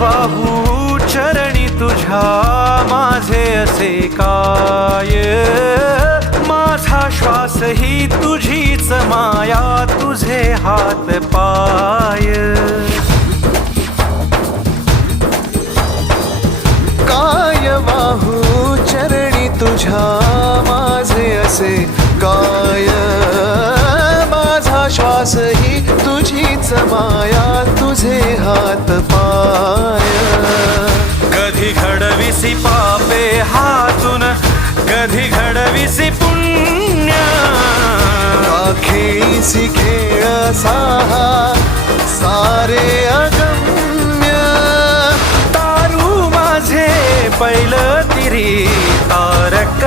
वाहू चरणी तुझ्या माझे असे काय, माझा श्वास ही तुझीच माया, तुझे हात पाय. काय वाहू चरणी तुझ्या माझे असे काय, माझा श्वास ही तुझीच माया, तुझे हात पाय. कधी घडविसी पापे हातून, कधी घडविसी पुण्य, खेळीसी खेळ साहा सारे अगम्य. तारू माझे पैल तिरी तारक